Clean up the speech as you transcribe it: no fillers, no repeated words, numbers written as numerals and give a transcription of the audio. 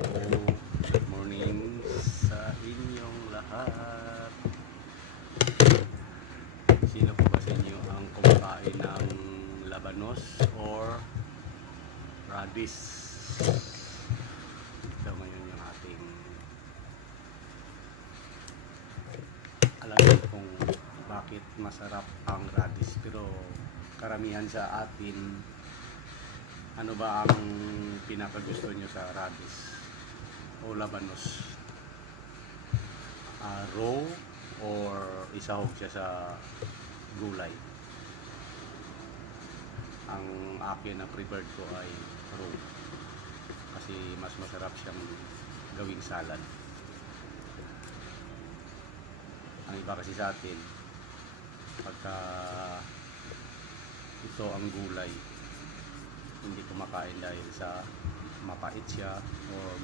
Good morning sa inyong lahat. Sino po ba sa inyo ang kumakain ng labanos or radish? So ngayon yung ating alamin kung bakit masarap ang radish. Pero karamihan sa atin, ano ba ang pinakagusto nyo sa radish o labanos? Raw or isahog siya sa gulay? Ang akin na preferred ko ay raw kasi mas masarap siyang gawing salad. Ang iba kasi sa atin, pagka ito ang gulay, hindi kumakain dahil sa mapait siya o